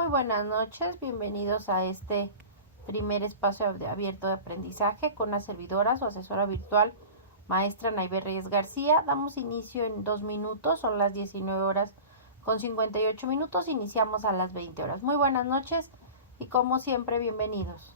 Muy buenas noches, bienvenidos a este primer espacio abierto de aprendizaje con la servidora, su asesora virtual, maestra Naive Reyes García. Damos inicio en 2 minutos, son las 19 horas con 58 minutos, iniciamos a las 20 horas. Muy buenas noches y como siempre, bienvenidos.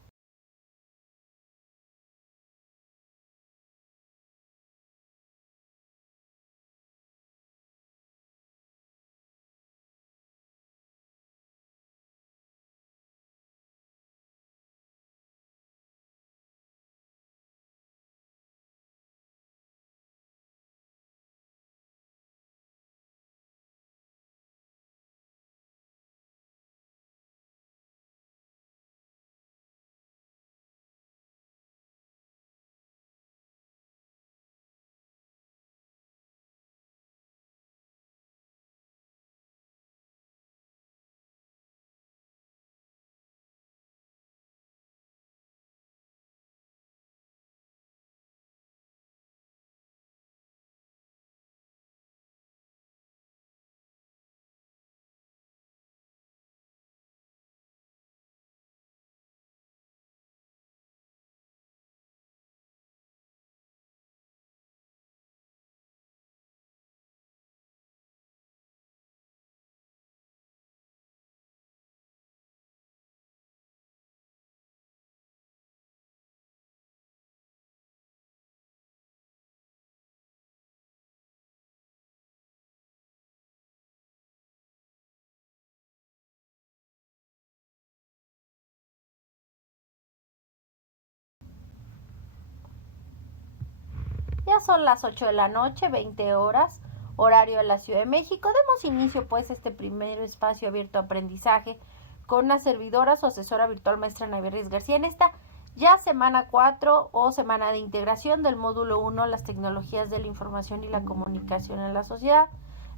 Ya son las 8 de la noche, 20 horas, horario de la Ciudad de México. Demos inicio pues a este primer espacio abierto a aprendizaje con una servidora, su asesora virtual maestra Naive Reyes García, en esta ya semana 4 o semana de integración del módulo 1, las tecnologías de la información y la comunicación en la sociedad.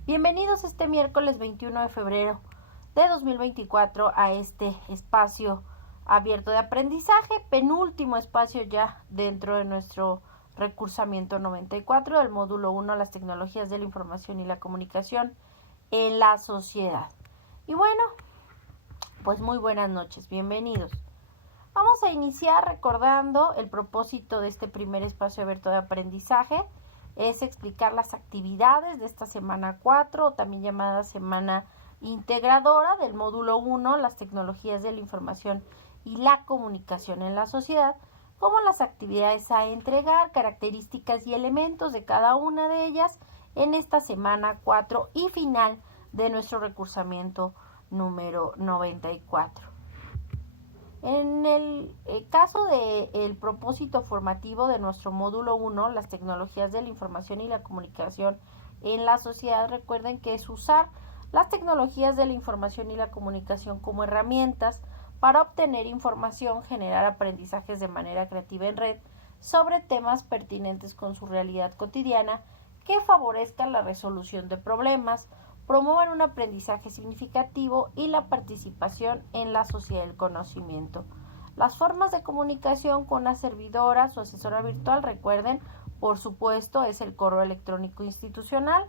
Bienvenidos este miércoles 21 de febrero de 2024 a este espacio abierto de aprendizaje, penúltimo espacio ya dentro de nuestro recursamiento 94 del módulo 1, las tecnologías de la información y la comunicación en la sociedad. Y bueno, pues muy buenas noches, bienvenidos. Vamos a iniciar recordando el propósito de este primer espacio abierto de aprendizaje. Es explicar las actividades de esta semana 4, o también llamada semana integradora del módulo 1, las tecnologías de la información y la comunicación en la sociedad, como las actividades a entregar, características y elementos de cada una de ellas en esta semana 4 y final de nuestro recursamiento número 94. En el caso del propósito formativo de nuestro módulo 1, las tecnologías de la información y la comunicación en la sociedad, recuerden que es usar las tecnologías de la información y la comunicación como herramientas para obtener información, generar aprendizajes de manera creativa en red sobre temas pertinentes con su realidad cotidiana que favorezcan la resolución de problemas, promuevan un aprendizaje significativo y la participación en la sociedad del conocimiento. Las formas de comunicación con una servidora, su asesora virtual, recuerden, por supuesto, es el correo electrónico institucional,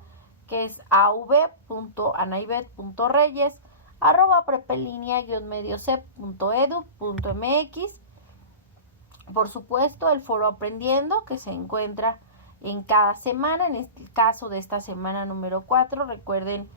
que es av.anaibet.reyes@prepelinia-mediocep.edu.mx. Por supuesto, el foro Aprendiendo, que se encuentra en cada semana. En el caso de esta semana número 4, recuerden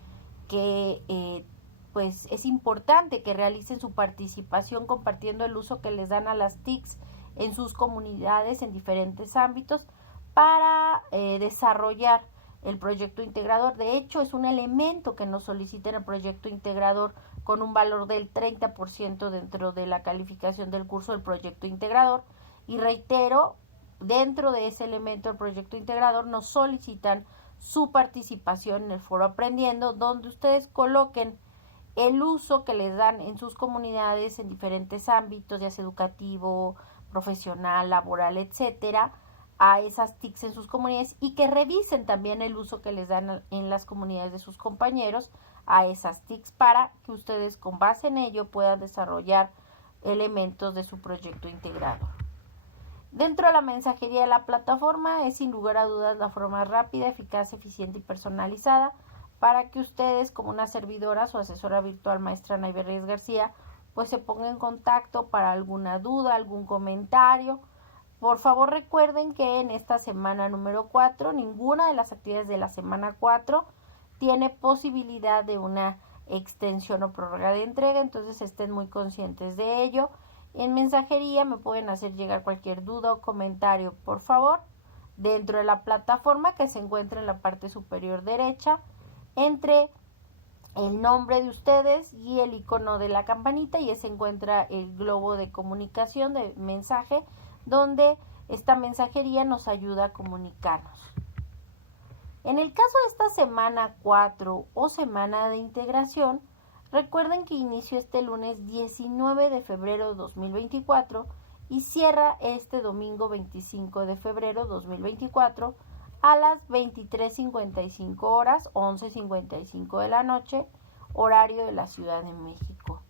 que pues es importante que realicen su participación compartiendo el uso que les dan a las TICs en sus comunidades en diferentes ámbitos para desarrollar el proyecto integrador. De hecho, es un elemento que nos soliciten el proyecto integrador con un valor del 30% dentro de la calificación del curso del proyecto integrador. Y reitero, dentro de ese elemento del proyecto integrador nos solicitan su participación en el foro Aprendiendo, donde ustedes coloquen el uso que les dan en sus comunidades en diferentes ámbitos, ya sea educativo, profesional, laboral, etcétera, a esas TICs en sus comunidades, y que revisen también el uso que les dan en las comunidades de sus compañeros a esas TICs para que ustedes con base en ello puedan desarrollar elementos de su proyecto integrador. Dentro de la mensajería de la plataforma es sin lugar a dudas la forma rápida, eficaz, eficiente y personalizada para que ustedes, como una servidora, su asesora virtual maestra Naybe Reyes García, pues se ponga en contacto para alguna duda, algún comentario. Por favor, recuerden que en esta semana número 4, ninguna de las actividades de la semana 4 tiene posibilidad de una extensión o prórroga de entrega, entonces estén muy conscientes de ello. En mensajería me pueden hacer llegar cualquier duda o comentario, por favor, dentro de la plataforma que se encuentra en la parte superior derecha, entre el nombre de ustedes y el icono de la campanita, y se encuentra el globo de comunicación de mensaje, donde esta mensajería nos ayuda a comunicarnos. En el caso de esta semana 4 o semana de integración, recuerden que inició este lunes 19 de febrero de 2024 y cierra este domingo 25 de febrero de 2024 a las 23:55 horas, 11:55 de la noche, horario de la Ciudad de México.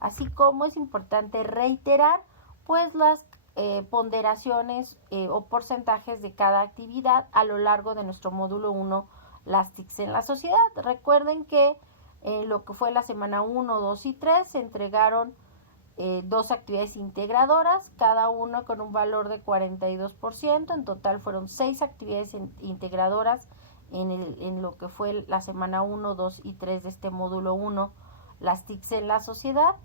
Así como es importante reiterar, pues las ponderaciones o porcentajes de cada actividad a lo largo de nuestro módulo 1, las TICs en la sociedad. Recuerden que lo que fue la semana 1, 2 y 3 se entregaron 2 actividades integradoras, cada una con un valor de 42%. En total fueron 6 actividades integradoras en lo que fue la semana 1, 2 y 3 de este módulo 1, las TICs en la sociedad,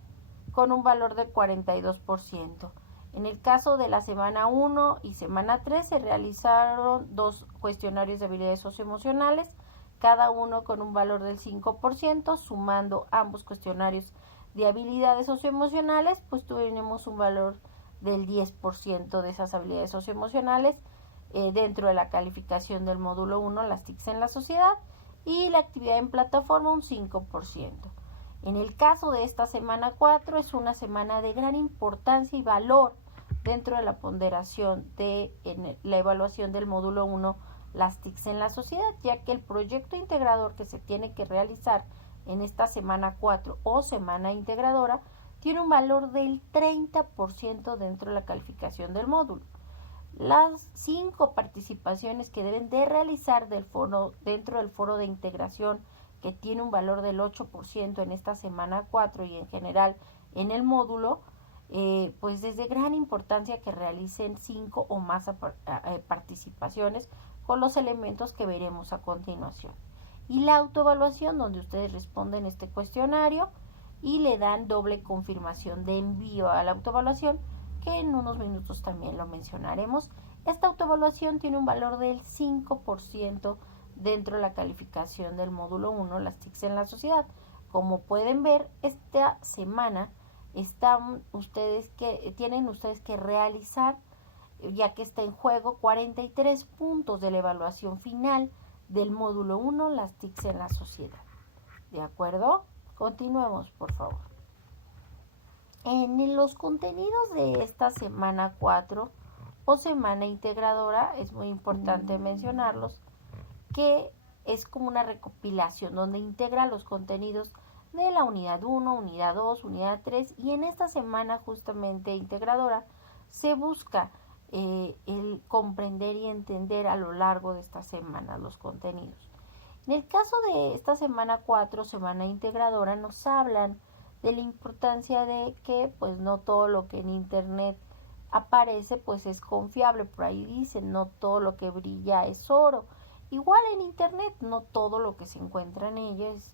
con un valor de 42%. En el caso de la semana 1 y semana 3 se realizaron 2 cuestionarios de habilidades socioemocionales, cada uno con un valor del 5%, sumando ambos cuestionarios de habilidades socioemocionales, pues tuvimos un valor del 10% de esas habilidades socioemocionales dentro de la calificación del módulo 1, las TICs en la sociedad, y la actividad en plataforma un 5%. En el caso de esta semana 4 es una semana de gran importancia y valor dentro de la ponderación de la evaluación del módulo 1, las TICs en la sociedad, ya que el proyecto integrador que se tiene que realizar en esta semana 4 o semana integradora tiene un valor del 30% dentro de la calificación del módulo. Las 5 participaciones que deben de realizar dentro del foro de integración, que tiene un valor del 8% en esta semana 4 y en general en el módulo, pues es de gran importancia que realicen 5 o más participaciones con los elementos que veremos a continuación. Y la autoevaluación, donde ustedes responden este cuestionario y le dan doble confirmación de envío a la autoevaluación, que en unos minutos también lo mencionaremos. Esta autoevaluación tiene un valor del 5% dentro de la calificación del módulo 1, las TICs en la sociedad. Como pueden ver, esta semana tienen ustedes que realizar, ya que está en juego, 43 puntos de la evaluación final del módulo 1, las TICs en la sociedad. ¿De acuerdo? Continuemos, por favor. En los contenidos de esta semana 4 o semana integradora, es muy importante mencionarlos, que es como una recopilación donde integra los contenidos de la unidad 1, unidad 2, unidad 3, y en esta semana justamente integradora se busca el comprender y entender a lo largo de esta semana los contenidos. En el caso de esta semana 4, semana integradora, nos hablan de la importancia de que pues no todo lo que en internet aparece pues es confiable. Por ahí dicen, no todo lo que brilla es oro. Igual en internet, no todo lo que se encuentra en ella es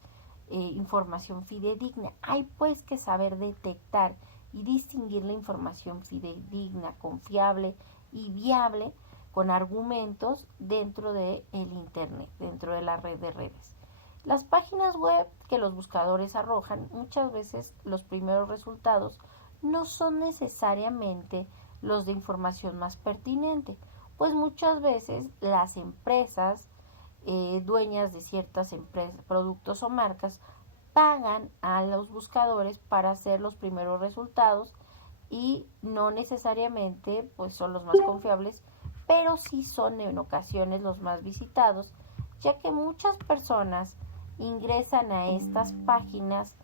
información fidedigna. Hay pues que saber detectar y distinguir la información fidedigna, confiable y viable con argumentos dentro de el internet, dentro de la red de redes. Las páginas web que los buscadores arrojan, muchas veces los primeros resultados no son necesariamente los de información más pertinente, pues muchas veces las empresas dueñas de ciertas empresas, productos o marcas pagan a los buscadores para hacer los primeros resultados, y no necesariamente pues son los más confiables, pero sí son en ocasiones los más visitados, ya que muchas personas ingresan a estas páginas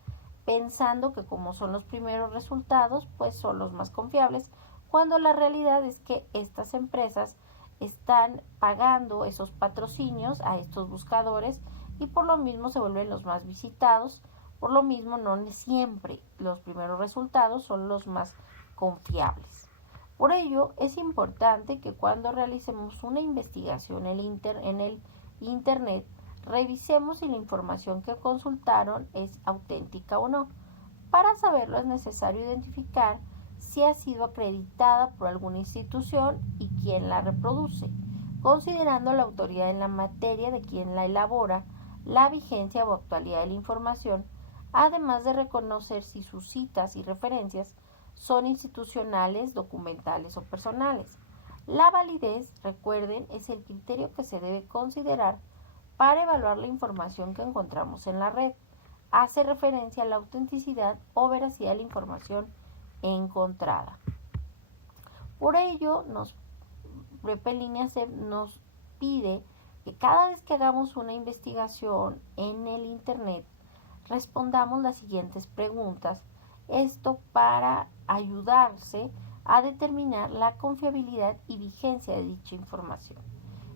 pensando que como son los primeros resultados pues son los más confiables, cuando la realidad es que estas empresas están pagando esos patrocinios a estos buscadores y por lo mismo se vuelven los más visitados. Por lo mismo, no siempre los primeros resultados son los más confiables. Por ello, es importante que cuando realicemos una investigación en el Internet, revisemos si la información que consultaron es auténtica o no. Para saberlo es necesario identificar si ha sido acreditada por alguna institución y quién la reproduce, considerando la autoridad en la materia de quien la elabora, la vigencia o actualidad de la información, además de reconocer si sus citas y referencias son institucionales, documentales o personales. La validez, recuerden, es el criterio que se debe considerar para evaluar la información que encontramos en la red. Hace referencia a la autenticidad o veracidad de la información encontrada. Por ello, nos pide que cada vez que hagamos una investigación en el Internet, respondamos las siguientes preguntas. Esto para ayudarse a determinar la confiabilidad y vigencia de dicha información.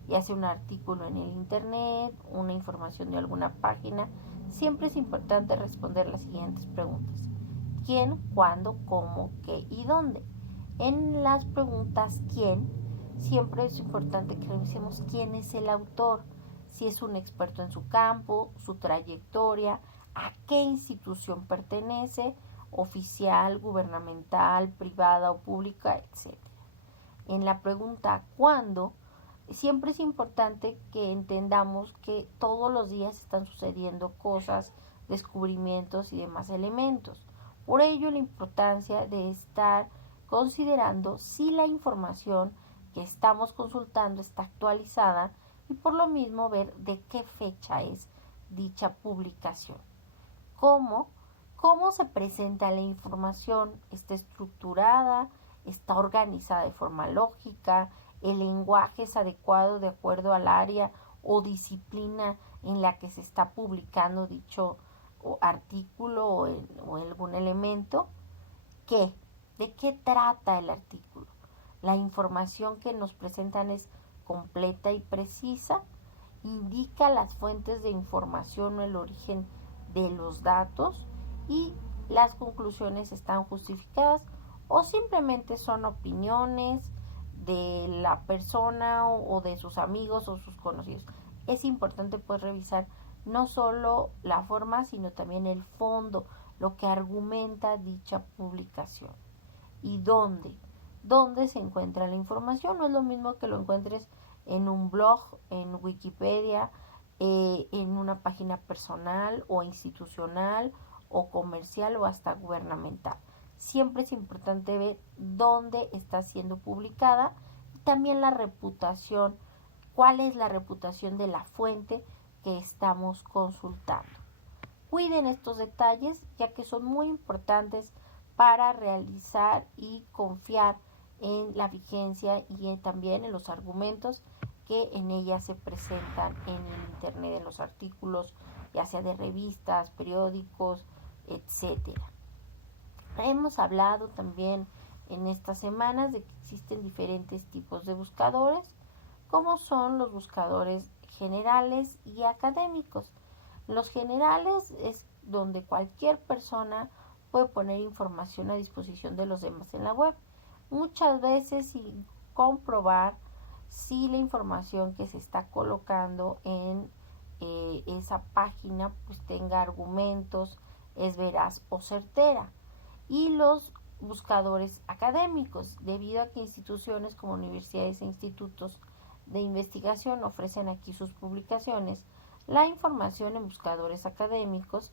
Ya sea un artículo en el Internet, una información de alguna página, siempre es importante responder las siguientes preguntas. ¿Quién, cuándo, cómo, qué y dónde? En las preguntas ¿quién? Siempre es importante que revisemos quién es el autor, si es un experto en su campo, su trayectoria, a qué institución pertenece, oficial, gubernamental, privada o pública, etc. En la pregunta ¿cuándo? Siempre es importante que entendamos que todos los días están sucediendo cosas, descubrimientos y demás elementos. Por ello, la importancia de estar considerando si la información que estamos consultando está actualizada y por lo mismo ver de qué fecha es dicha publicación. ¿Cómo se presenta la información? ¿Está estructurada? ¿Está organizada de forma lógica? ¿El lenguaje es adecuado de acuerdo al área o disciplina en la que se está publicando dicho artículo o algún elemento? ¿Qué? ¿De qué trata el artículo? ¿La información que nos presentan es completa y precisa? ¿Indica las fuentes de información o el origen de los datos? ¿Y las conclusiones están justificadas o simplemente son opiniones de la persona o de sus amigos o sus conocidos? Es importante pues revisar no solo la forma, sino también el fondo, lo que argumenta dicha publicación. ¿Y dónde? ¿Dónde se encuentra la información? No es lo mismo que lo encuentres en un blog, en Wikipedia, en una página personal o institucional o comercial o hasta gubernamental. Siempre es importante ver dónde está siendo publicada y también la reputación, cuál es la reputación de la fuente que estamos consultando. Cuiden estos detalles ya que son muy importantes para realizar y confiar en la vigencia y también en los argumentos que en ella se presentan en el Internet, en los artículos, ya sea de revistas, periódicos, etcétera. Hemos hablado también en estas semanas de que existen diferentes tipos de buscadores, como son los buscadores generales y académicos. Los generales es donde cualquier persona puede poner información a disposición de los demás en la web, muchas veces sin comprobar si la información que se está colocando en esa página pues tenga argumentos, es veraz o certera. Y los buscadores académicos, debido a que instituciones como universidades e institutos de investigación ofrecen aquí sus publicaciones, la información en buscadores académicos,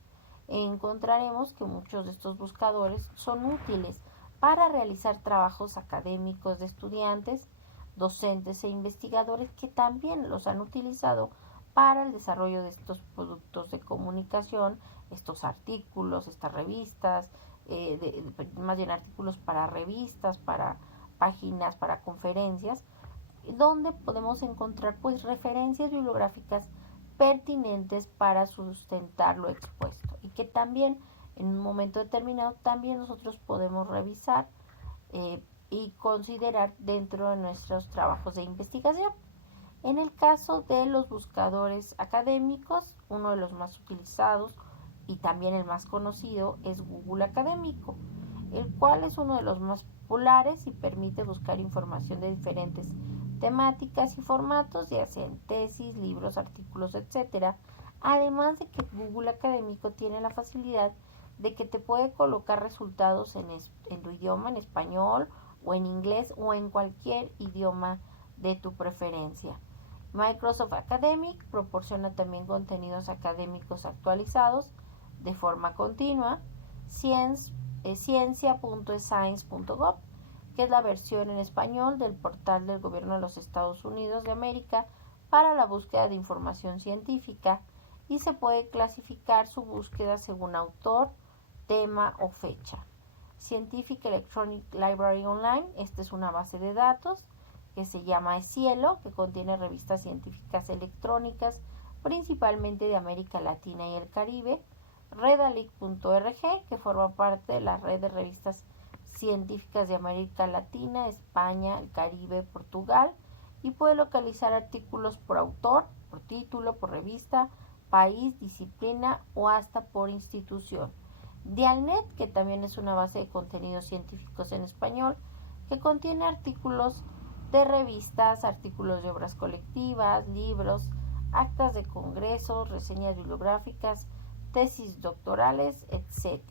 encontraremos que muchos de estos buscadores son útiles para realizar trabajos académicos de estudiantes, docentes e investigadores que también los han utilizado para el desarrollo de estos productos de comunicación, estos artículos, estas revistas, más bien artículos para revistas, para páginas, para conferencias, donde podemos encontrar pues referencias bibliográficas pertinentes para sustentar lo expuesto y que también en un momento determinado también nosotros podemos revisar y considerar dentro de nuestros trabajos de investigación. En el caso de los buscadores académicos, uno de los más utilizados y también el más conocido es Google Académico, el cual es uno de los más populares y permite buscar información de diferentes temáticas y formatos, ya sean tesis, libros, artículos, etcétera. Además de que Google Académico tiene la facilidad de que te puede colocar resultados en tu idioma, en español o en inglés o en cualquier idioma de tu preferencia. Microsoft Academic proporciona también contenidos académicos actualizados de forma continua. Ciencia.science.gov, que es la versión en español del portal del gobierno de los Estados Unidos de América para la búsqueda de información científica, y se puede clasificar su búsqueda según autor, tema o fecha. Scientific Electronic Library Online, esta es una base de datos que se llama Cielo, que contiene revistas científicas electrónicas, principalmente de América Latina y el Caribe. Redalic.org, que forma parte de la red de revistas científicas de América Latina, España, el Caribe, Portugal, y puede localizar artículos por autor, por título, por revista, país, disciplina o hasta por institución. Dialnet, que también es una base de contenidos científicos en español, que contiene artículos de revistas, artículos de obras colectivas, libros, actas de congresos, reseñas bibliográficas, tesis doctorales, etc.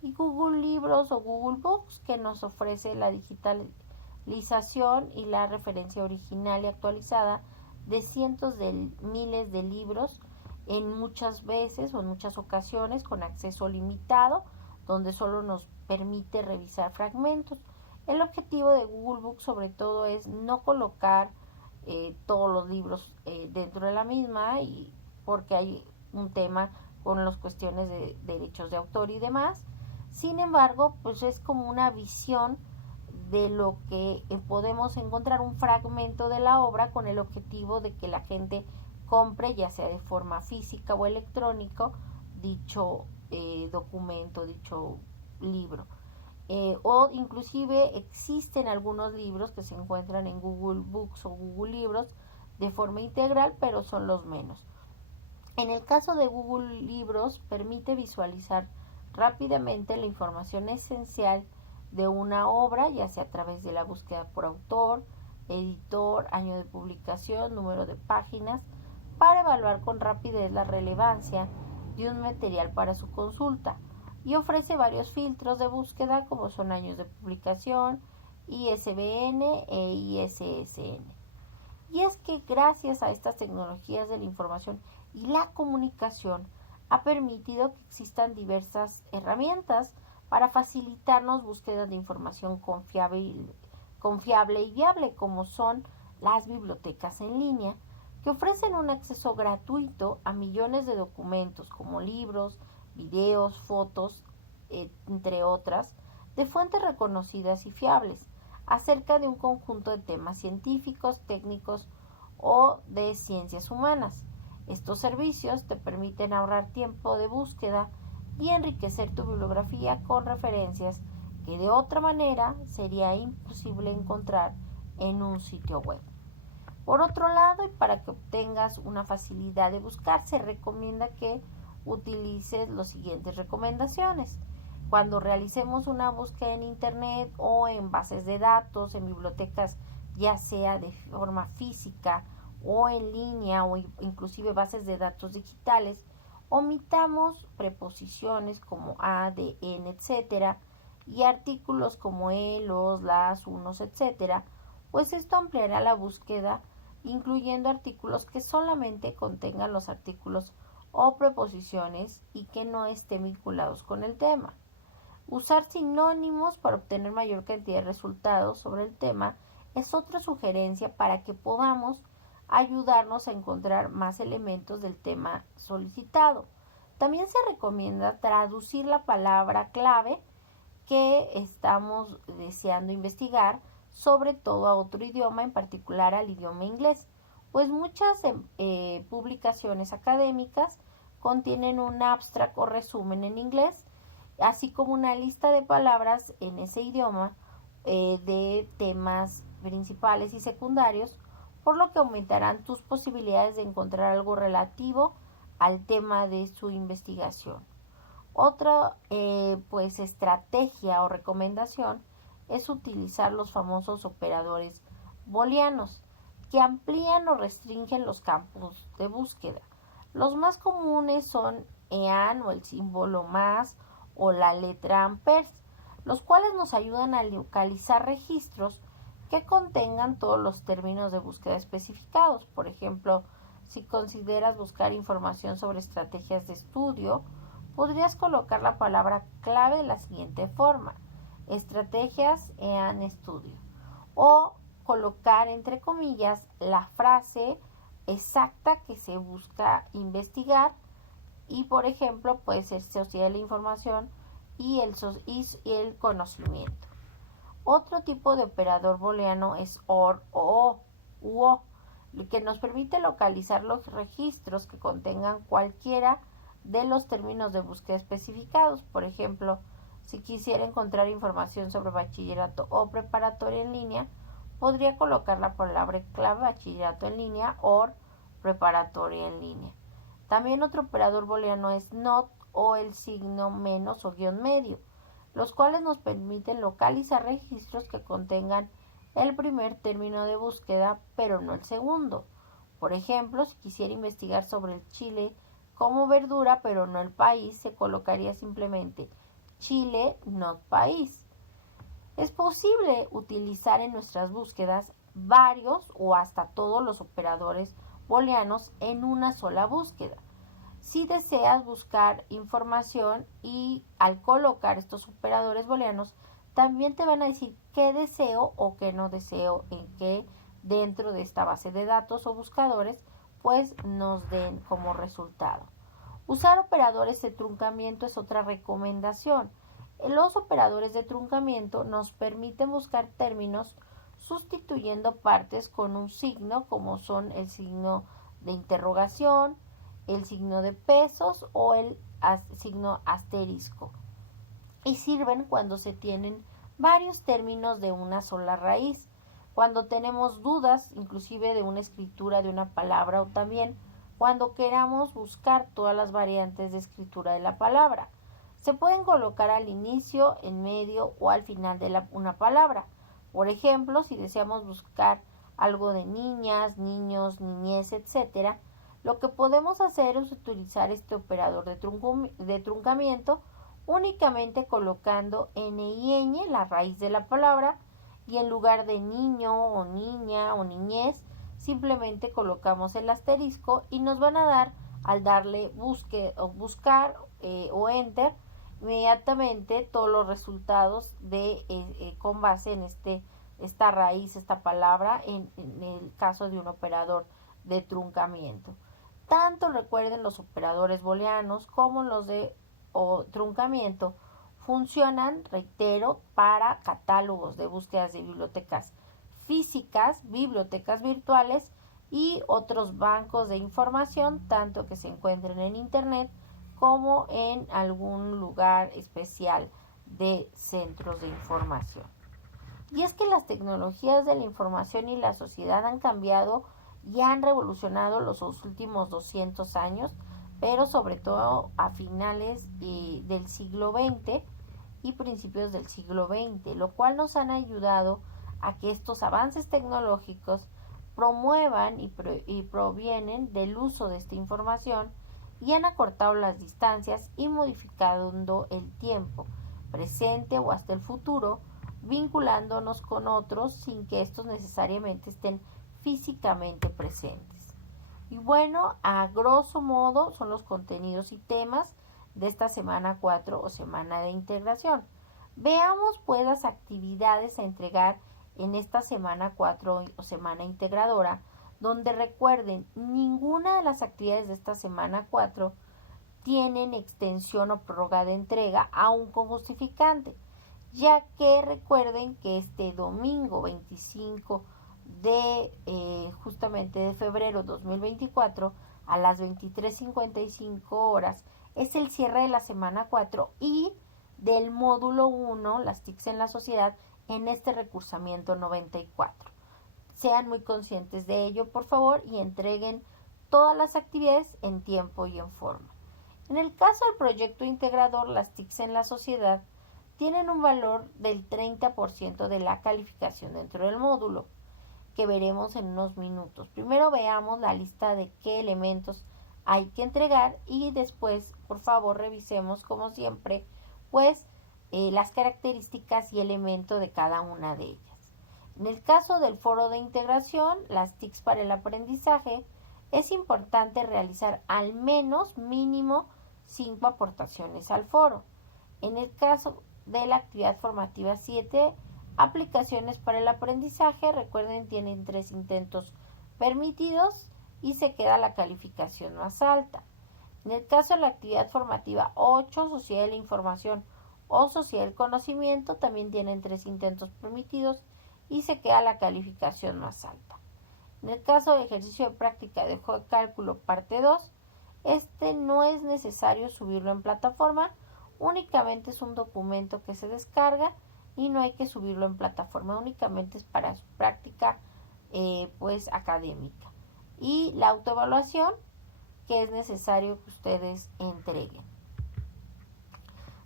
Y Google Libros o Google Books, que nos ofrece la digitalización y la referencia original y actualizada de cientos de miles de libros, en muchas veces o en muchas ocasiones con acceso limitado, donde solo nos permite revisar fragmentos. El objetivo de Google Books sobre todo es no colocar todos los libros dentro de la misma, y porque hay un tema con las cuestiones de derechos de autor y demás. Sin embargo, pues es como una visión de lo que podemos encontrar, un fragmento de la obra con el objetivo de que la gente compre, ya sea de forma física o electrónico, dicho documento, dicho libro. O inclusive existen algunos libros que se encuentran en Google Books o Google Libros de forma integral, pero son los menos. En el caso de Google Libros, permite visualizar rápidamente la información esencial de una obra, ya sea a través de la búsqueda por autor, editor, año de publicación, número de páginas, para evaluar con rapidez la relevancia de un material para su consulta, y ofrece varios filtros de búsqueda como son años de publicación, ISBN e ISSN. Y es que gracias a estas tecnologías de la información y la comunicación ha permitido que existan diversas herramientas para facilitarnos búsquedas de información confiable y viable, como son las bibliotecas en línea, que ofrecen un acceso gratuito a millones de documentos como libros, videos, fotos, entre otras, de fuentes reconocidas y fiables, acerca de un conjunto de temas científicos, técnicos o de ciencias humanas. Estos servicios te permiten ahorrar tiempo de búsqueda y enriquecer tu bibliografía con referencias que de otra manera sería imposible encontrar en un sitio web. Por otro lado, y para que obtengas una facilidad de buscar, se recomienda que utilices las siguientes recomendaciones. Cuando realicemos una búsqueda en internet o en bases de datos, en bibliotecas, ya sea de forma física o en línea, o inclusive bases de datos digitales, omitamos preposiciones como a, de, en, etcétera, y artículos como los, las, unos, etcétera, pues esto ampliará la búsqueda, incluyendo artículos que solamente contengan los artículos o preposiciones y que no estén vinculados con el tema. Usar sinónimos para obtener mayor cantidad de resultados sobre el tema es otra sugerencia para que podamos ayudarnos a encontrar más elementos del tema solicitado. También se recomienda traducir la palabra clave que estamos deseando investigar, sobre todo a otro idioma, en particular al idioma inglés, pues muchas publicaciones académicas contienen un abstract o resumen en inglés, así como una lista de palabras en ese idioma de temas principales y secundarios, por lo que aumentarán tus posibilidades de encontrar algo relativo al tema de su investigación. Otra pues estrategia o recomendación es utilizar los famosos operadores booleanos que amplían o restringen los campos de búsqueda. Los más comunes son EAN o el símbolo más o la letra ampersand, los cuales nos ayudan a localizar registros que contengan todos los términos de búsqueda especificados. Por ejemplo, si consideras buscar información sobre estrategias de estudio, podrías colocar la palabra clave de la siguiente forma: estrategias EAN estudio, o colocar entre comillas la frase exacta que se busca investigar, y por ejemplo puede ser sociedad de la información y el conocimiento. Otro tipo de operador booleano es OR o O, que nos permite localizar los registros que contengan cualquiera de los términos de búsqueda especificados. Por ejemplo, si quisiera encontrar información sobre bachillerato o preparatoria en línea, podría colocar la palabra clave bachillerato en línea o preparatoria en línea. También otro operador booleano es NOT o el signo menos o guión medio, los cuales nos permiten localizar registros que contengan el primer término de búsqueda, pero no el segundo. Por ejemplo, si quisiera investigar sobre el chile como verdura, pero no el país, se colocaría simplemente Chile, not país. Es posible utilizar en nuestras búsquedas varios o hasta todos los operadores booleanos en una sola búsqueda. Si deseas buscar información y al colocar estos operadores booleanos, también te van a decir qué deseo o qué no deseo en que dentro de esta base de datos o buscadores pues nos den como resultado. Usar operadores de truncamiento es otra recomendación. Los operadores de truncamiento nos permiten buscar términos sustituyendo partes con un signo, como son el signo de interrogación, el signo de pesos o el signo asterisco, y sirven cuando se tienen varios términos de una sola raíz, cuando tenemos dudas inclusive de una escritura de una palabra, o también cuando queramos buscar todas las variantes de escritura de la palabra. Se pueden colocar al inicio, en medio o al final de una palabra. Por ejemplo, si deseamos buscar algo de niñas, niños, niñez, etc., lo que podemos hacer es utilizar este operador de truncamiento únicamente colocando n y ñ, la raíz de la palabra, y en lugar de niño o niña o niñez, simplemente colocamos el asterisco y nos van a dar, al darle buscar o enter, inmediatamente todos los resultados con base en esta raíz, esta palabra, en el caso de un operador de truncamiento. Tanto recuerden los operadores booleanos como los de truncamiento funcionan, reitero, para catálogos de búsquedas de bibliotecas físicas, bibliotecas virtuales y otros bancos de información, tanto que se encuentren en internet como en algún lugar especial de centros de información. Y es que las tecnologías de la información y la sociedad han cambiado y han revolucionado los últimos 200 años, pero sobre todo a finales del siglo XX y principios del siglo XX, lo cual nos han ayudado a que estos avances tecnológicos promuevan y provienen del uso de esta información, y han acortado las distancias y modificando el tiempo presente o hasta el futuro, vinculándonos con otros sin que estos necesariamente estén físicamente presentes. Y bueno, a grosso modo son los contenidos y temas de esta semana 4 o semana de integración. Veamos pues las actividades a entregar en esta semana 4 o semana integradora, donde recuerden, ninguna de las actividades de esta semana 4 tienen extensión o prórroga de entrega, aún con justificante, ya que recuerden que este domingo 25 justamente de febrero 2024 a las 23:55 horas es el cierre de la semana 4 y del módulo 1, las TICs en la sociedad, en este recursamiento 94. Sean muy conscientes de ello, por favor, y entreguen todas las actividades en tiempo y en forma. En el caso del proyecto integrador, las TICs en la sociedad tienen un valor del 30% de la calificación dentro del módulo, que veremos en unos minutos. Primero veamos la lista de qué elementos hay que entregar y después, por favor, revisemos, como siempre, pues las características y elementos de cada una de ellas. En el caso del foro de integración, las TICs para el aprendizaje, es importante realizar al menos mínimo 5 aportaciones al foro. En el caso de la actividad formativa 7, aplicaciones para el aprendizaje, recuerden, tienen 3 intentos permitidos y se queda la calificación más alta. En el caso de la actividad formativa 8, sociedad de la información o sociedad del conocimiento, también tienen 3 intentos permitidos y se queda la calificación más alta. En el caso del ejercicio de práctica de juego de cálculo parte 2, no es necesario subirlo en plataforma, únicamente es un documento que se descarga y no hay que subirlo en plataforma, únicamente es para su práctica pues académica. Y la autoevaluación que es necesario que ustedes entreguen.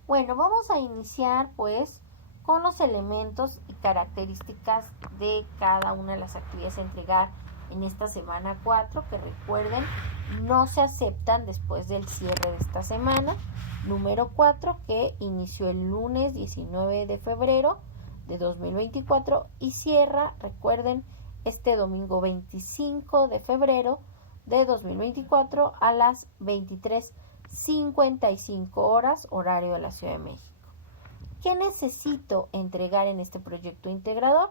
Bueno, vamos a iniciar pues con los elementos y características de cada una de las actividades a entregar en esta semana 4, que recuerden, no se aceptan después del cierre de esta semana. Número 4, que inició el lunes 19 de febrero de 2024 y cierra, recuerden, este domingo 25 de febrero de 2024 a las 23:55 horas, horario de la Ciudad de México. ¿Qué necesito entregar en este proyecto integrador?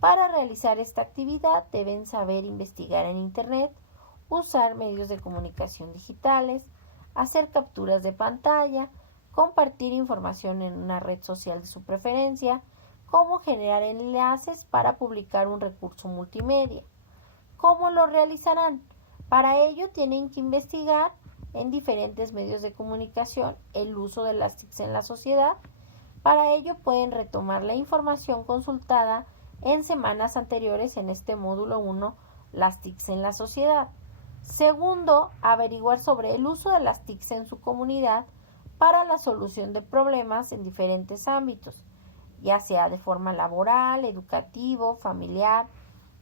Para realizar esta actividad deben saber investigar en Internet, usar medios de comunicación digitales, hacer capturas de pantalla, compartir información en una red social de su preferencia, cómo generar enlaces para publicar un recurso multimedia. ¿Cómo lo realizarán? Para ello tienen que investigar en diferentes medios de comunicación el uso de las TICs en la sociedad. Para ello pueden retomar la información consultada en semanas anteriores en este módulo 1, las TICs en la sociedad. Segundo, averiguar sobre el uso de las TICs en su comunidad para la solución de problemas en diferentes ámbitos, ya sea de forma laboral, educativo, familiar,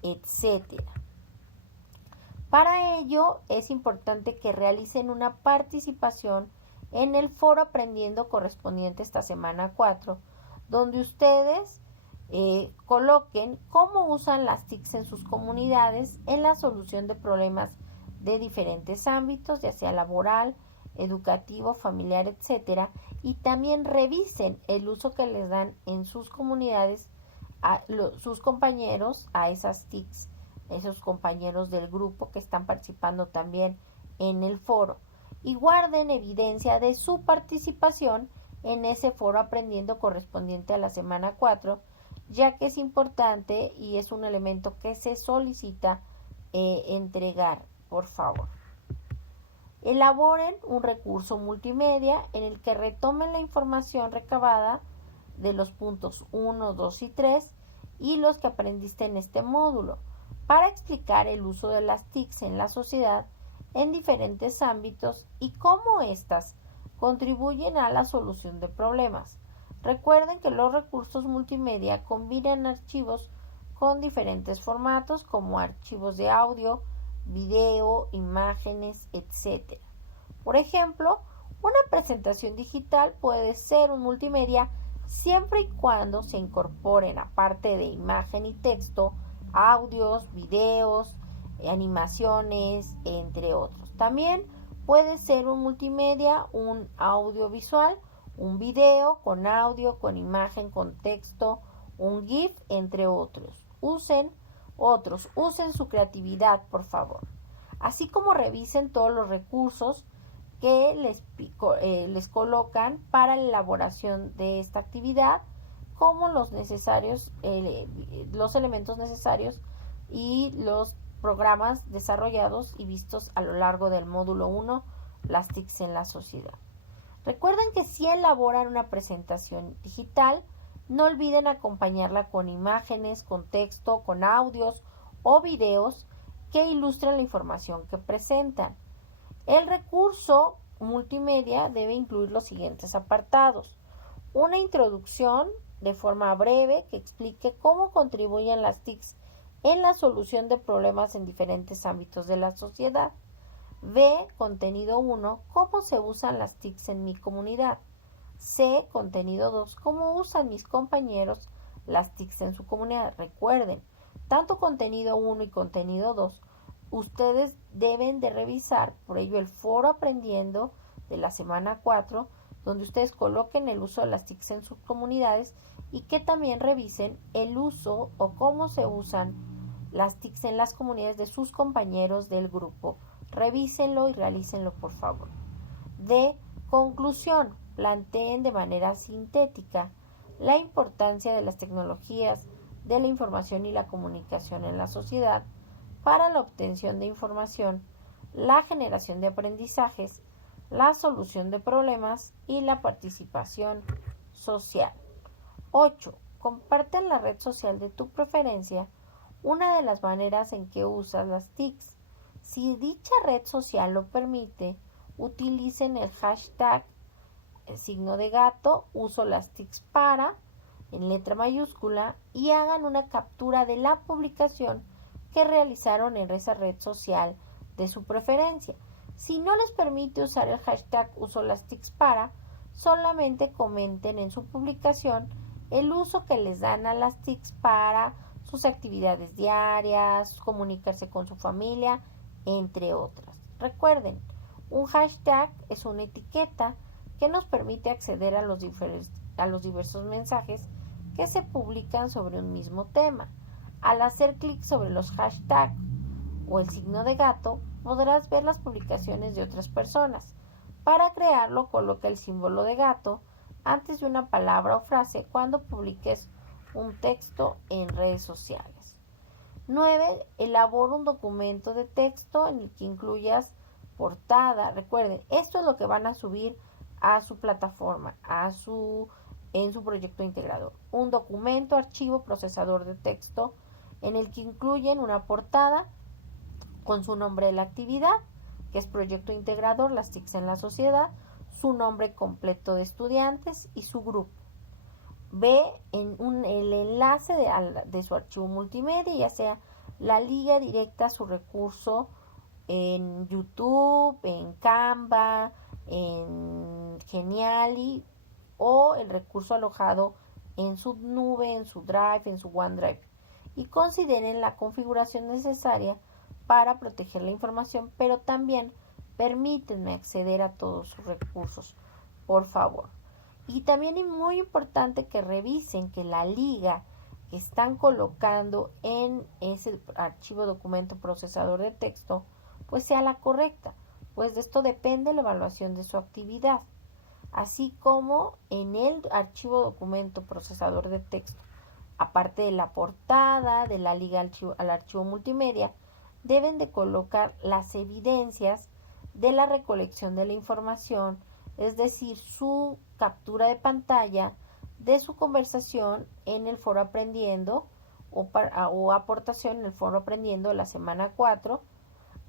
etc. Para ello es importante que realicen una participación en el foro Aprendiendo correspondiente esta semana 4, donde ustedes coloquen cómo usan las TICs en sus comunidades en la solución de problemas de diferentes ámbitos, ya sea laboral, educativo, familiar, etcétera, y también revisen el uso que les dan en sus comunidades sus compañeros a esas TICs, esos compañeros del grupo que están participando también en el foro, y guarden evidencia de su participación en ese foro Aprendiendo correspondiente a la semana 4, ya que es importante y es un elemento que se solicita entregar, por favor. Elaboren un recurso multimedia en el que retomen la información recabada de los puntos 1, 2 y 3 y los que aprendiste en este módulo para explicar el uso de las TICs en la sociedad en diferentes ámbitos y cómo éstas contribuyen a la solución de problemas. Recuerden que los recursos multimedia combinan archivos con diferentes formatos como archivos de audio, video, imágenes, etc. Por ejemplo, una presentación digital puede ser un multimedia siempre y cuando se incorporen, aparte de imagen y texto, audios, videos, animaciones, entre otros. También puede ser un multimedia, un audiovisual, un video con audio, con imagen, con texto, un GIF, entre otros. Usen su creatividad, por favor. Así como revisen todos los recursos que les colocan para la elaboración de esta actividad, como los elementos necesarios y los programas desarrollados y vistos a lo largo del módulo 1, las TICs en la sociedad. Recuerden que si elaboran una presentación digital, no olviden acompañarla con imágenes, con texto, con audios o videos que ilustren la información que presentan. El recurso multimedia debe incluir los siguientes apartados: una introducción de forma breve que explique cómo contribuyen las TICs en la solución de problemas en diferentes ámbitos de la sociedad. B. Contenido 1. ¿Cómo se usan las TICs en mi comunidad? C. Contenido 2. ¿Cómo usan mis compañeros las TICs en su comunidad? Recuerden, tanto contenido 1 y contenido 2, ustedes deben de revisar, por ello, el foro aprendiendo de la semana 4, donde ustedes coloquen el uso de las TICs en sus comunidades y que también revisen el uso o cómo se usan las TICs en las comunidades de sus compañeros del grupo. Revísenlo y realícenlo, por favor. D. Conclusión. Planteen de manera sintética la importancia de las tecnologías de la información y la comunicación en la sociedad para la obtención de información, la generación de aprendizajes, la solución de problemas y la participación social. 8. Comparte en la red social de tu preferencia una de las maneras en que usas las TICs. Si dicha red social lo permite, utilicen el hashtag signo de gato, uso las TICs para, en letra mayúscula, y hagan una captura de la publicación que realizaron en esa red social de su preferencia. Si no les permite usar el hashtag uso las TICs para, solamente comenten en su publicación el uso que les dan a las TICs para sus actividades diarias, comunicarse con su familia, entre otras. Recuerden, un hashtag es una etiqueta que nos permite acceder a los diversos mensajes que se publican sobre un mismo tema. Al hacer clic sobre los hashtags o el signo de gato, podrás ver las publicaciones de otras personas. Para crearlo, coloca el símbolo de gato antes de una palabra o frase cuando publiques un texto en redes sociales. 9. Elabora un documento de texto en el que incluyas portada. Recuerden, esto es lo que van a subir a su plataforma, en su proyecto integrador. Un documento, archivo, procesador de texto en el que incluyen una portada con su nombre de la actividad, que es proyecto integrador, las TICs en la sociedad, su nombre completo de estudiantes y su grupo. Ve el enlace de su archivo multimedia, ya sea la liga directa a su recurso en YouTube, en Canva, en Geniali o el recurso alojado en su nube, en su Drive, en su OneDrive, y consideren la configuración necesaria para proteger la información, pero también permítanme acceder a todos sus recursos, por favor. Y también es muy importante que revisen que la liga que están colocando en ese archivo documento procesador de texto pues sea la correcta, pues de esto depende la evaluación de su actividad, así como en el archivo documento procesador de texto, aparte de la portada, de la liga al archivo multimedia, deben de colocar las evidencias de la recolección de la información, es decir, su captura de pantalla de su conversación en el foro aprendiendo o aportación en el foro aprendiendo de la semana 4,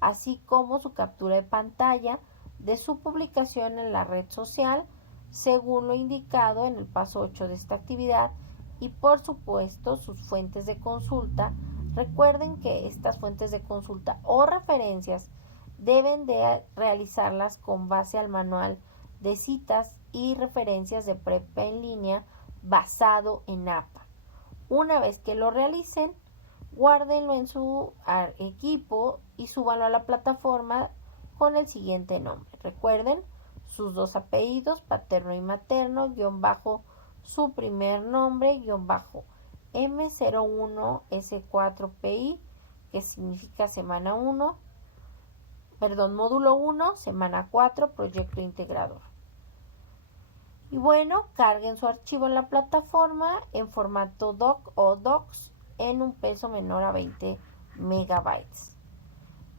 así como su captura de pantalla de su publicación en la red social, según lo indicado en el paso 8 de esta actividad, y por supuesto sus fuentes de consulta. Recuerden que estas fuentes de consulta o referencias deben de realizarlas con base al manual de citas y referencias de prepa en línea basado en APA. Una vez que lo realicen, guárdenlo en su equipo y súbanlo a la plataforma con el siguiente nombre. Recuerden sus dos apellidos, paterno y materno, guión bajo su primer nombre, guión bajo M01S4PI, que significa semana 1, módulo 1, semana 4, proyecto integrador. Y bueno, carguen su archivo en la plataforma en formato doc o docs en un peso menor a 20 megabytes.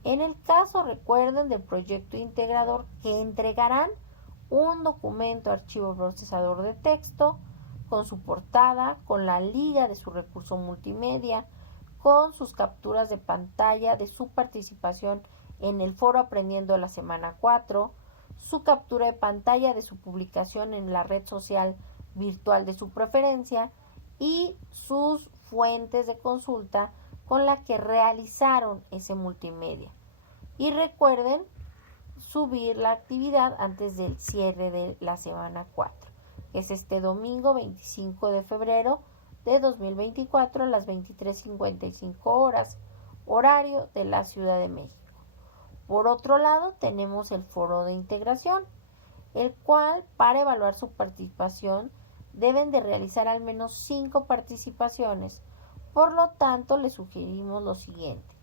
En el caso, recuerden, del proyecto integrador, que entregarán un documento archivo procesador de texto con su portada, con la liga de su recurso multimedia, con sus capturas de pantalla de su participación en el foro Aprendiendo la semana 4, su captura de pantalla de su publicación en la red social virtual de su preferencia y sus fuentes de consulta con la que realizaron ese multimedia. Y recuerden subir la actividad antes del cierre de la semana 4, que es este domingo 25 de febrero de 2024 a las 23:55 horas, horario de la Ciudad de México. Por otro lado, tenemos el foro de integración, el cual para evaluar su participación deben de realizar al menos 5 participaciones. Por lo tanto, les sugerimos lo siguiente: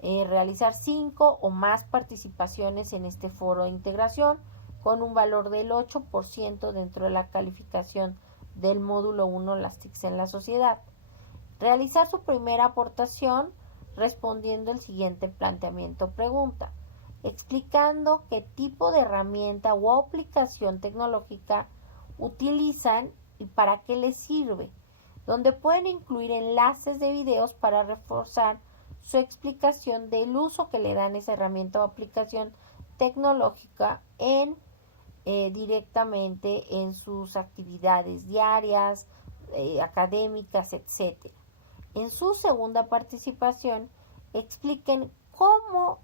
realizar 5 o más participaciones en este foro de integración con un valor del 8% dentro de la calificación del módulo 1 las TICs en la sociedad. Realizar su primera aportación respondiendo el siguiente planteamiento o pregunta, explicando qué tipo de herramienta o aplicación tecnológica utilizan y para qué les sirve, donde pueden incluir enlaces de videos para reforzar su explicación del uso que le dan esa herramienta o aplicación tecnológica directamente en sus actividades diarias, académicas, etc. En su segunda participación, expliquen cómo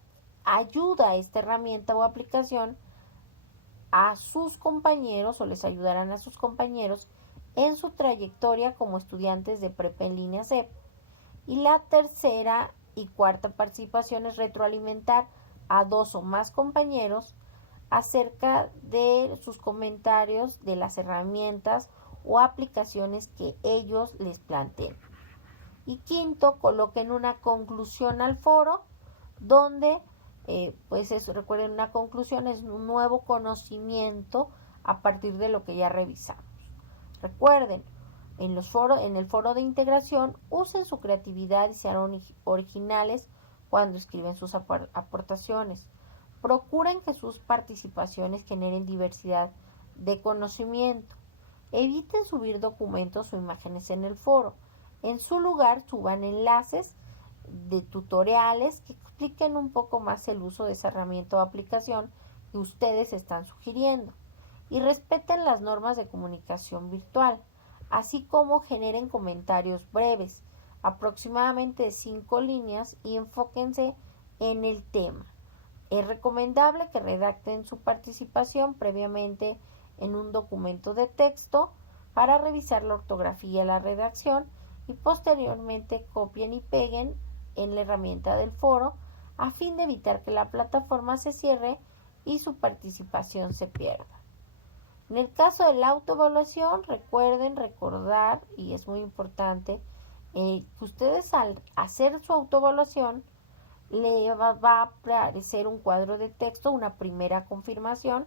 ayuda esta herramienta o aplicación a sus compañeros o les ayudarán a sus compañeros en su trayectoria como estudiantes de prepa en línea CEP. Y la tercera y cuarta participación es retroalimentar a 2 o más compañeros acerca de sus comentarios de las herramientas o aplicaciones que ellos les planteen. Y quinto, coloquen una conclusión al foro donde, recuerden, una conclusión es un nuevo conocimiento a partir de lo que ya revisamos. Recuerden, en el foro de integración, usen su creatividad y sean originales cuando escriben sus aportaciones. Procuren que sus participaciones generen diversidad de conocimiento. Eviten subir documentos o imágenes en el foro. En su lugar, suban enlaces de tutoriales que expliquen un poco más el uso de esa herramienta o aplicación que ustedes están sugiriendo. Y respeten las normas de comunicación virtual, así como generen comentarios breves, aproximadamente de 5 líneas, y enfóquense en el tema. Es recomendable que redacten su participación previamente en un documento de texto para revisar la ortografía y la redacción y posteriormente copien y peguen en la herramienta del foro a fin de evitar que la plataforma se cierre y su participación se pierda. En el caso de la autoevaluación, recuerden recordar, y es muy importante, que ustedes al hacer su autoevaluación le va a aparecer un cuadro de texto, una primera confirmación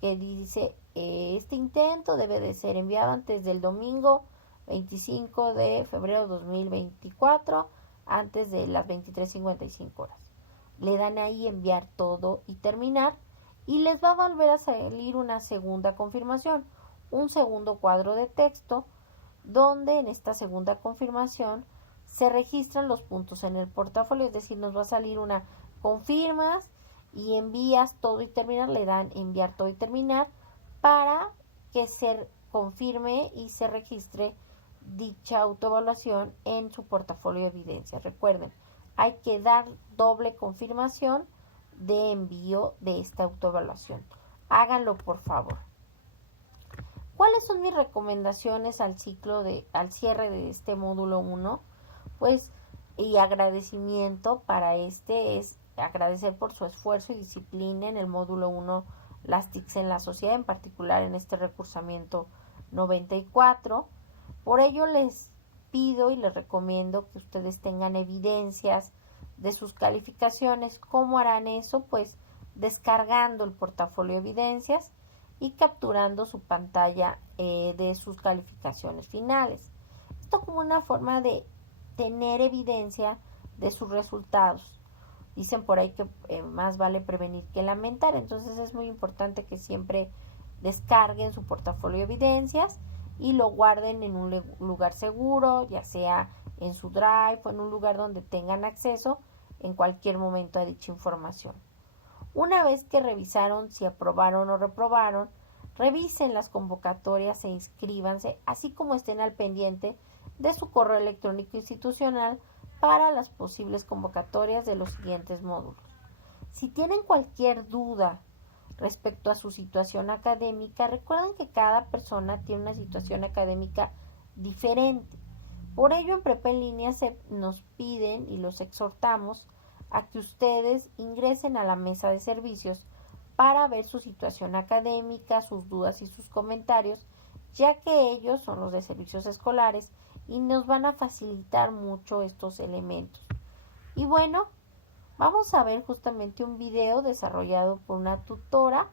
que dice este intento debe de ser enviado antes del domingo 25 de febrero de 2024 antes de las 23:55 horas. Le dan ahí enviar todo y terminar y les va a volver a salir una segunda confirmación, un segundo cuadro de texto donde en esta segunda confirmación se registran los puntos en el portafolio, es decir, nos va a salir una confirmas y envías todo y terminar, le dan enviar todo y terminar para que se confirme y se registre dicha autoevaluación en su portafolio de evidencias. Recuerden, hay que dar doble confirmación de envío de esta autoevaluación. Háganlo, por favor. ¿Cuáles son mis recomendaciones al cierre de este módulo 1? Y agradecimiento para es agradecer por su esfuerzo y disciplina en el módulo 1 las TICs en la sociedad, en particular en este recursamiento 94. Por ello les pido y les recomiendo que ustedes tengan evidencias de sus calificaciones. ¿Cómo harán eso? Pues descargando el portafolio de evidencias y capturando su pantalla de sus calificaciones finales. Esto como una forma de tener evidencia de sus resultados. Dicen por ahí que más vale prevenir que lamentar, entonces es muy importante que siempre descarguen su portafolio de evidencias y lo guarden en un lugar seguro, ya sea en su Drive o en un lugar donde tengan acceso en cualquier momento a dicha información. Una vez que revisaron si aprobaron o reprobaron, revisen las convocatorias e inscríbanse, así como estén al pendiente de su correo electrónico institucional para las posibles convocatorias de los siguientes módulos. Si tienen cualquier duda respecto a su situación académica, recuerden que cada persona tiene una situación académica diferente. Por ello, en Prepa en Línea nos piden y los exhortamos a que ustedes ingresen a la mesa de servicios para ver su situación académica, sus dudas y sus comentarios, ya que ellos son los de servicios escolares y nos van a facilitar mucho estos elementos. Y bueno, vamos a ver justamente un video desarrollado por una tutora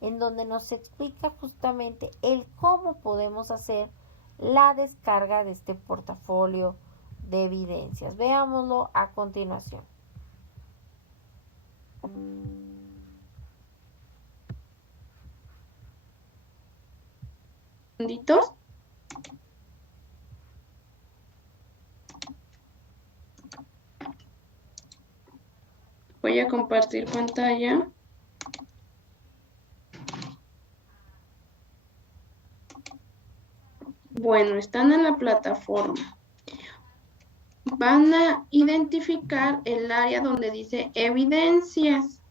en donde nos explica justamente el cómo podemos hacer la descarga de este portafolio de evidencias. Veámoslo a continuación. Voy a compartir pantalla. Bueno, están en la plataforma. Van a identificar el área donde dice evidencias.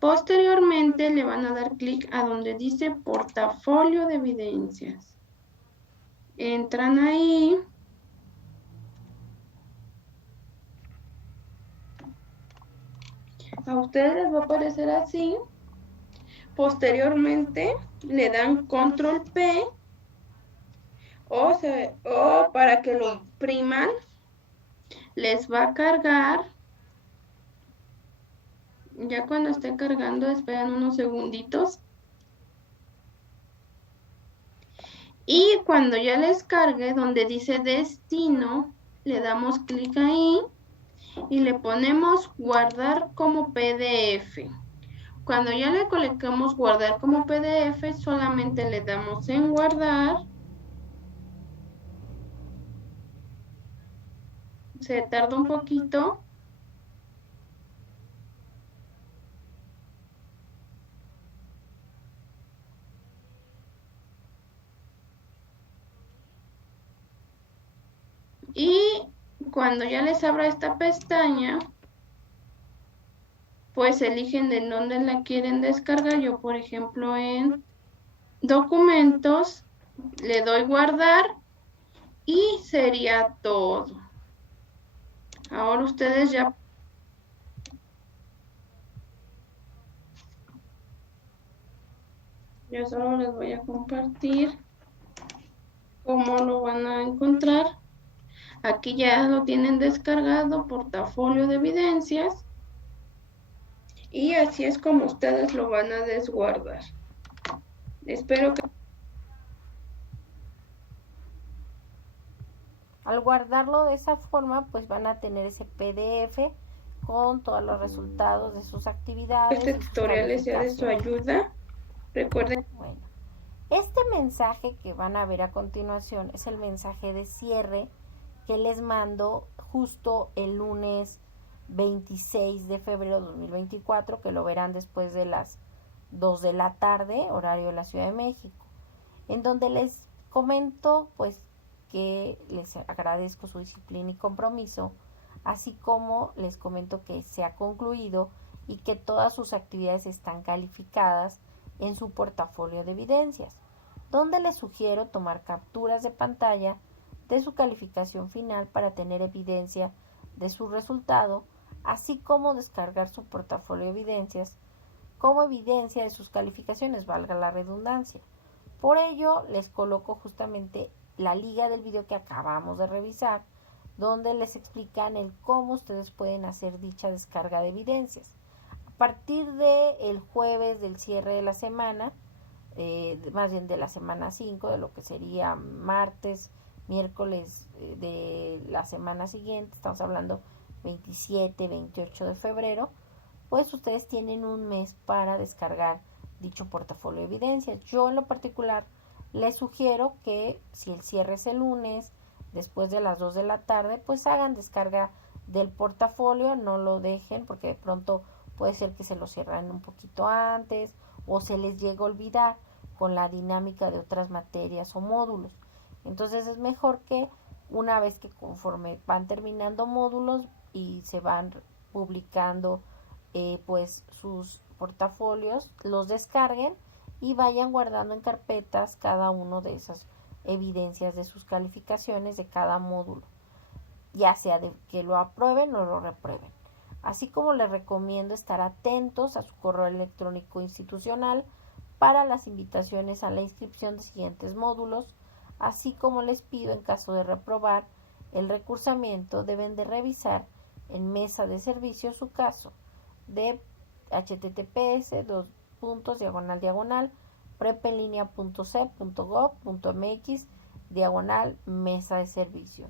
Posteriormente le van a dar clic a donde dice portafolio de evidencias. Entran ahí. A ustedes les va a aparecer así. Posteriormente le dan control P o para que lo impriman les va a cargar. Ya cuando esté cargando, esperan unos segunditos. Y cuando ya les cargue, donde dice destino, le damos clic ahí y le ponemos guardar como PDF. Cuando ya le colocamos guardar como PDF, solamente le damos en guardar. Se tarda un poquito. Y cuando ya les abra esta pestaña, pues eligen de dónde la quieren descargar. Yo, por ejemplo, en documentos, le doy guardar y sería todo. Ahora ustedes ya yo solo les voy a compartir cómo lo van a encontrar. Aquí ya lo tienen descargado, portafolio de evidencias. Y así es como ustedes lo van a desguardar. Espero que... Al guardarlo de esa forma, pues van a tener ese PDF con todos los resultados de sus actividades. Este tutorial les sea de su ayuda. Recuerden. Bueno, este mensaje que van a ver a continuación es el mensaje de cierre que les mando justo el lunes 26 de febrero de 2024, que lo verán después de las 2 de la tarde, horario de la Ciudad de México, en donde les comento pues que les agradezco su disciplina y compromiso, así como les comento que se ha concluido y que todas sus actividades están calificadas en su portafolio de evidencias, donde les sugiero tomar capturas de pantalla de su calificación final para tener evidencia de su resultado, así como descargar su portafolio de evidencias como evidencia de sus calificaciones, valga la redundancia. Por ello, les coloco justamente la liga del video que acabamos de revisar, donde les explican el cómo ustedes pueden hacer dicha descarga de evidencias. A partir del jueves del cierre de la semana, más bien de la semana 5, de lo que sería martes, miércoles de la semana siguiente, estamos hablando 27, 28 de febrero, pues ustedes tienen un mes para descargar dicho portafolio de evidencias. Yo en lo particular les sugiero que si el cierre es el lunes después de las 2 de la tarde, pues hagan descarga del portafolio, no lo dejen porque de pronto puede ser que se lo cierren un poquito antes o se les llegue a olvidar con la dinámica de otras materias o módulos. Entonces es mejor que una vez que conforme van terminando módulos y se van publicando pues sus portafolios, los descarguen y vayan guardando en carpetas cada uno de esas evidencias de sus calificaciones de cada módulo, ya sea de que lo aprueben o lo reprueben. Así como les recomiendo estar atentos a su correo electrónico institucional para las invitaciones a la inscripción de siguientes módulos, así como les pido en caso de reprobar el recursamiento, deben de revisar en mesa de servicio su caso de https://prepenlinea.c.gov.mx/mesa de servicio.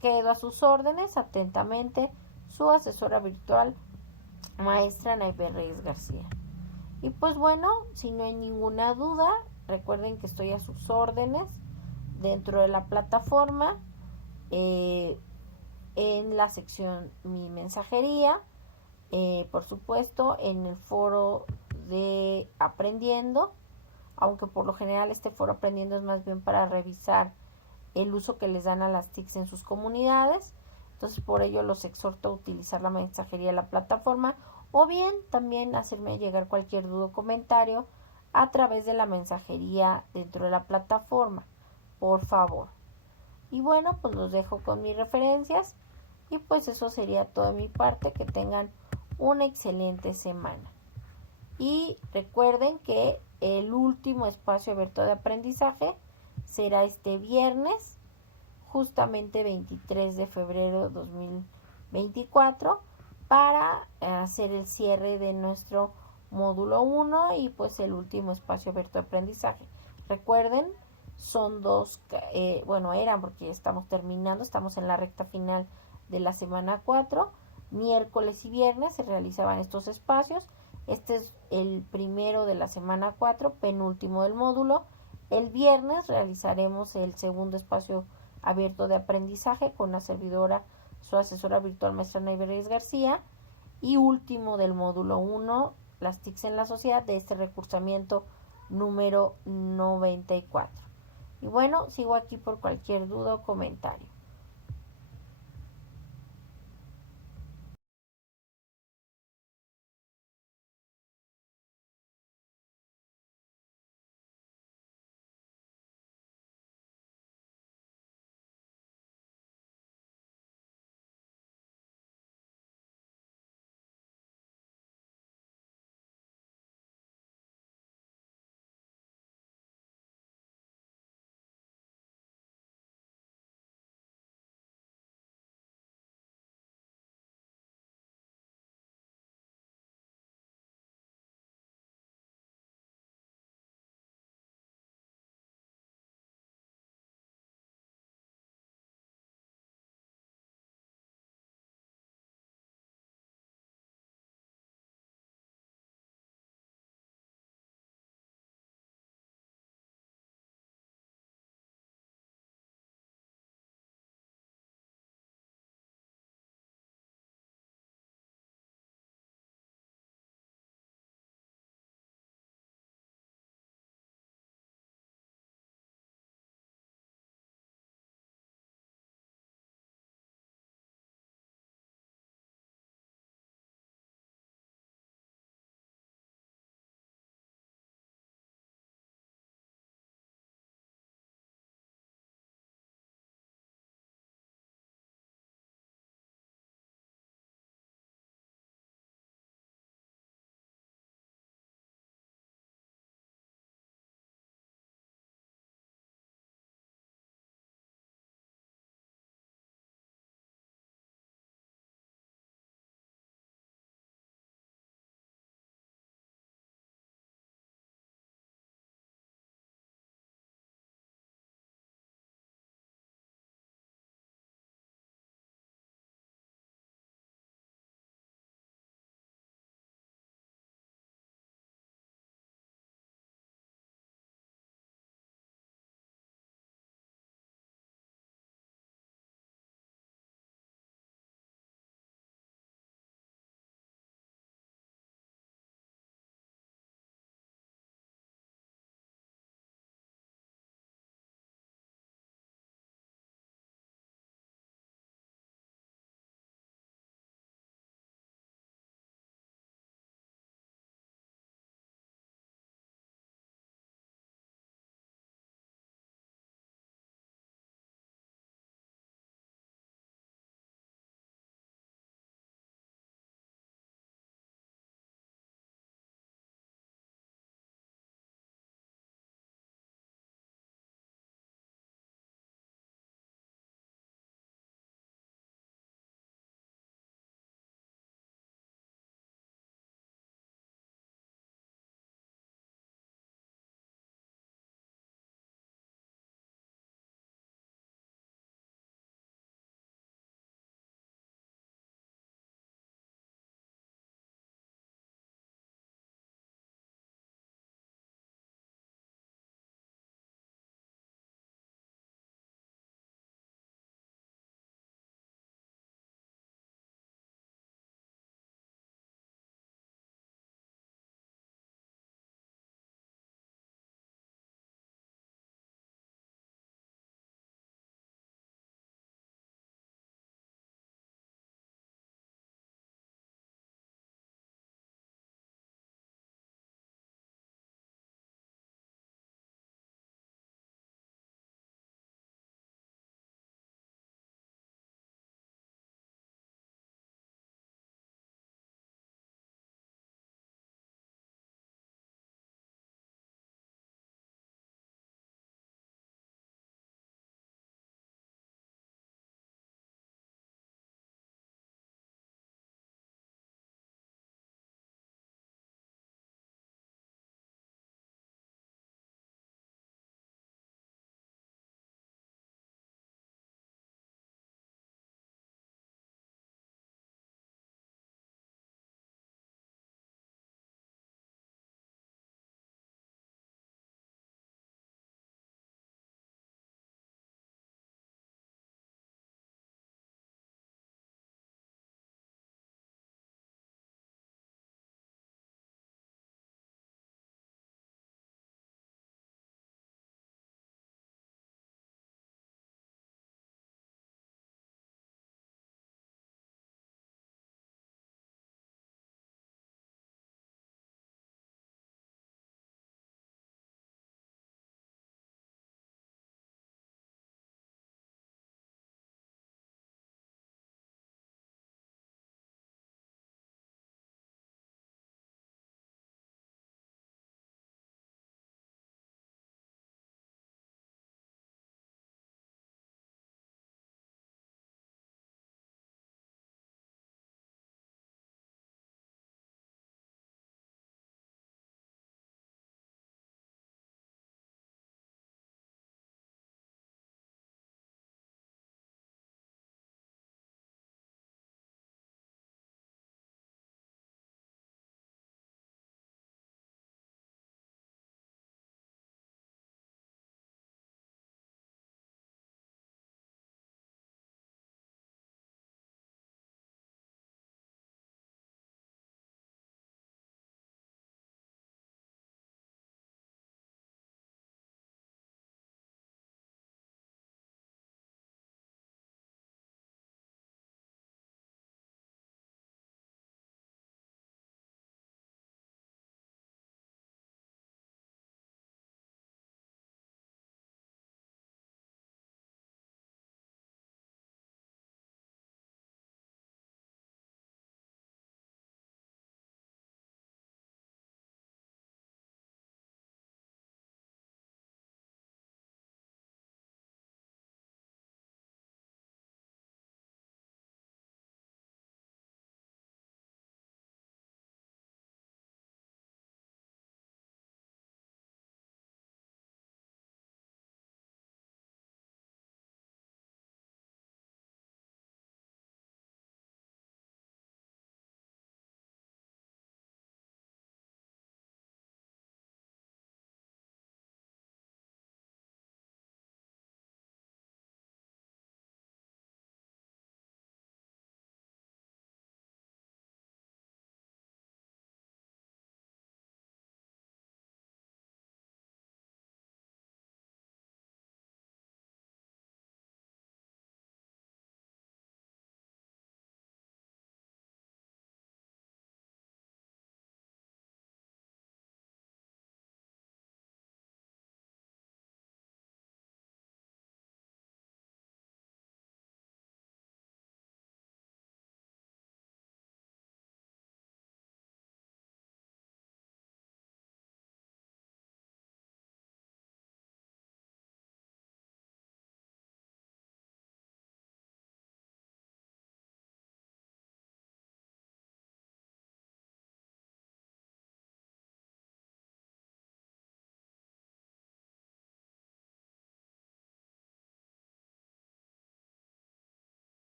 Quedo a sus órdenes, atentamente, su asesora virtual, maestra Naive Reyes García. Y pues bueno, si no hay ninguna duda, recuerden que estoy a sus órdenes dentro de la plataforma, en la sección Mi Mensajería, por supuesto en el foro de Aprendiendo, aunque por lo general este foro Aprendiendo es más bien para revisar el uso que les dan a las TICs en sus comunidades. Entonces por ello los exhorto a utilizar la mensajería de la plataforma, o bien también hacerme llegar cualquier duda o comentario a través de la mensajería dentro de la plataforma, por favor. Y bueno, pues los dejo con mis referencias y pues eso sería todo de mi parte. Que tengan una excelente semana. Y recuerden que el último espacio abierto de aprendizaje será este viernes, justamente 23 de febrero de 2024, para hacer el cierre de nuestro módulo 1 y pues el último espacio abierto de aprendizaje. Recuerden, son dos, eran porque ya estamos terminando, estamos en la recta final de la semana 4, miércoles y viernes se realizaban estos espacios. Este es el primero de la semana 4, penúltimo del módulo. El viernes realizaremos el segundo espacio abierto de aprendizaje con la servidora, su asesora virtual, maestra Naive Reyes García, y último del módulo 1, las TICs en la sociedad, de este recursamiento número 94. Y bueno, sigo aquí por cualquier duda o comentario.